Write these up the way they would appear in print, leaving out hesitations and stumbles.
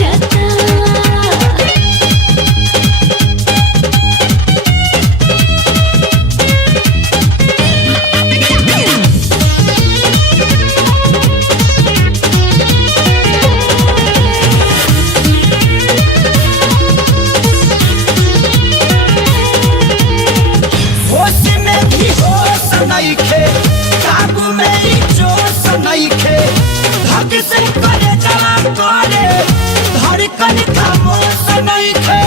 जाता। नइखे काबू में ही जोश नइखे धक से करे जवा करे धड़कन खामोश नइखे।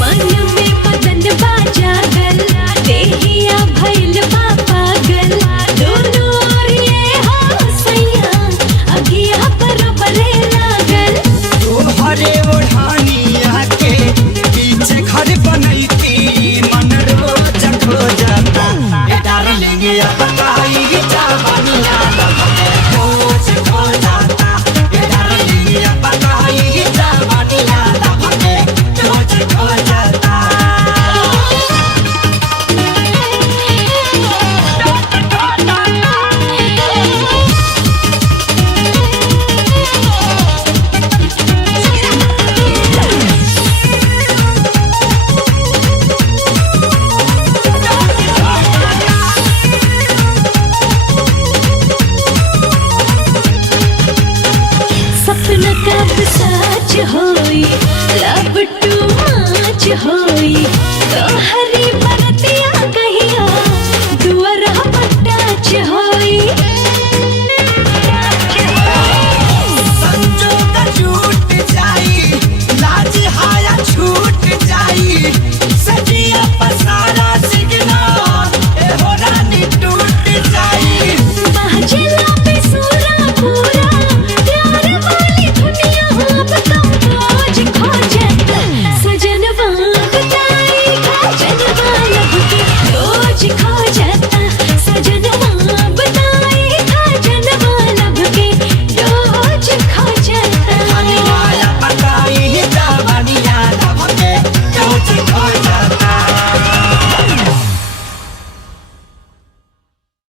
मन में मदन बाजा गल देहिया भइल बा पागल दोनों ओर ये हौसैया अगिया बरोबरे लागल। तोहरे ओढ़ानिया के पीछे घर बनैती मन रोज खो जाता। ए डार्लिंग अब काई जवानिया रोज खो जाता। ए डार्लिंग अब काई जवानिया रोज खो जाता। सपना कब सच होई लब टू मच होई